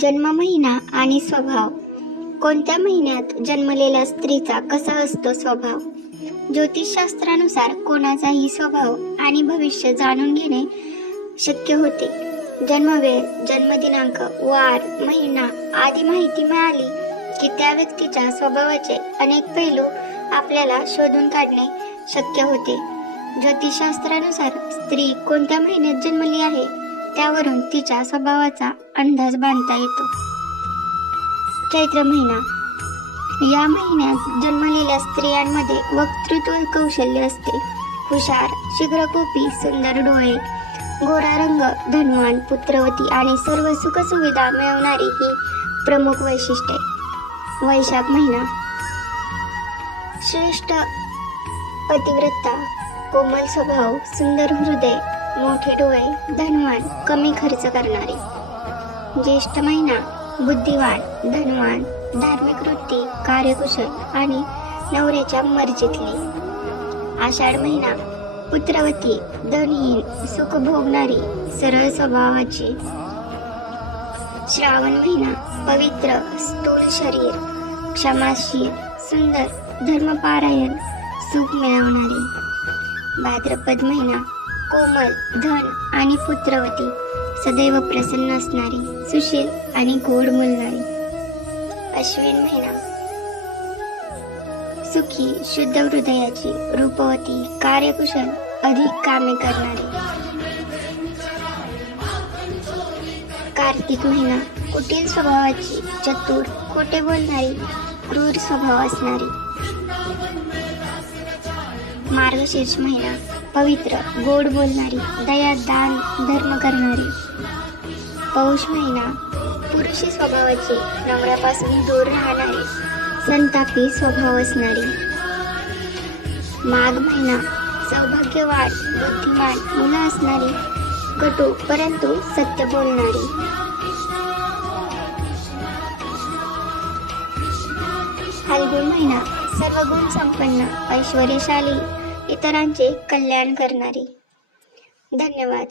जन्म महिना आणि स्वभाव. कोणत्या महिन्यात जन्मलेल्या स्त्रीचा कसा असतो स्वभाव? ज्योतिषशास्त्रानुसार कोणाचाही स्वभाव आणि भविष्य जाणून घेणे शक्य होते. जन्मवेळ, जन्मदिनांक, वार, महिना आदी माहिती मिळाली की त्या व्यक्तीच्या स्वभावाचे अनेक पैलू आपल्याला शोधून काढणे शक्य होते. ज्योतिषशास्त्रानुसार स्त्री कोणत्या महिन्यात जन्मली आहे त्यावरून तिच्या स्वभावाचा अंदाज बांधता येतो. चैत्र महिना. या महिन्यात जन्मलेल्या स्त्रियांमध्ये वक्तृत्व कौशल्य असते. हुशार, शीघ्रकोपी, सुंदर डोळे, गोरा रंग, धनवान, पुत्रवती आणि सर्व सुखसुविधा मिळवणारी ही प्रमुख वैशिष्ट्ये. वैशाख महिना. श्रेष्ठ पतिव्रता, कोमल स्वभाव, सुंदर हृदय, मोठे डोळे, धनवान, कमी खर्च करणारे. ज्येष्ठ महिना. बुद्धिवान, धनवान, धार्मिक वृत्ती, कार्यकुशल आणि नवऱ्याच्या मर्जीतली. आषाढ महिना. पुत्रवती, धनहीन, सुख भोगणारी, सरळ स्वभावाची. श्रावण महिना. पवित्र, स्थूल शरीर, क्षमाशील, सुंदर, धर्मपारायण, सुख मिळवणारी. भाद्रपद महिना. कोमल, धन आणि पुत्रवती, सदैव प्रसन्न असणारी, सुशील आणि गोड बोलणारी. अश्विन महिना. सुखी, शुद्ध हृदयाची, रूपवती, कार्यकुशल, अधिक कामे करणारी. कार्तिक महिना. कुटील स्वभावाची, चतुर, खोटे बोलणारी, क्रूर स्वभाव असणारी. मार्गशीर्ष महिना. पवित्र, गोड बोलणारी, दया, दान, धर्म करणारी. पौष महिना. पुरुषी स्वभावाची, नवऱ्यापासून दूर राहणारी, संतापी स्वभाव असणारी. माघ महिना. सौभाग्यवान, बुद्धिमान, मुलं असणारी, कटू परंतु सत्य बोलणारी. फाल्गुन महिना. सर्व गुण संपन्न, ऐश्वर्यशाली, इतरांचे कल्याण करणारी. धन्यवाद.